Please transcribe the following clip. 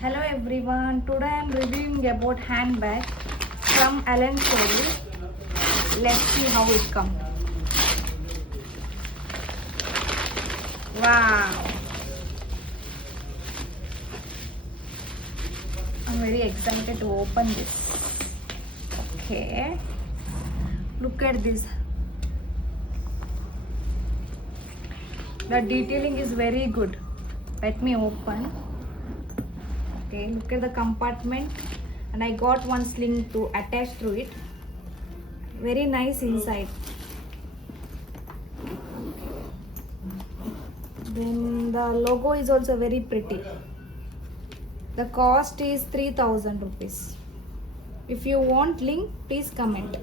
Hello everyone, today I am reviewing about handbag from Allen Solly. Let's see how it comes. Wow, I'm very excited to open this. Okay, look at this. The detailing is very good. Let me open. Okay, look at the compartment, and I got one sling to attach through it. Very nice inside. Then the logo is also very pretty. The cost is 3000 rupees. If you want link, please comment.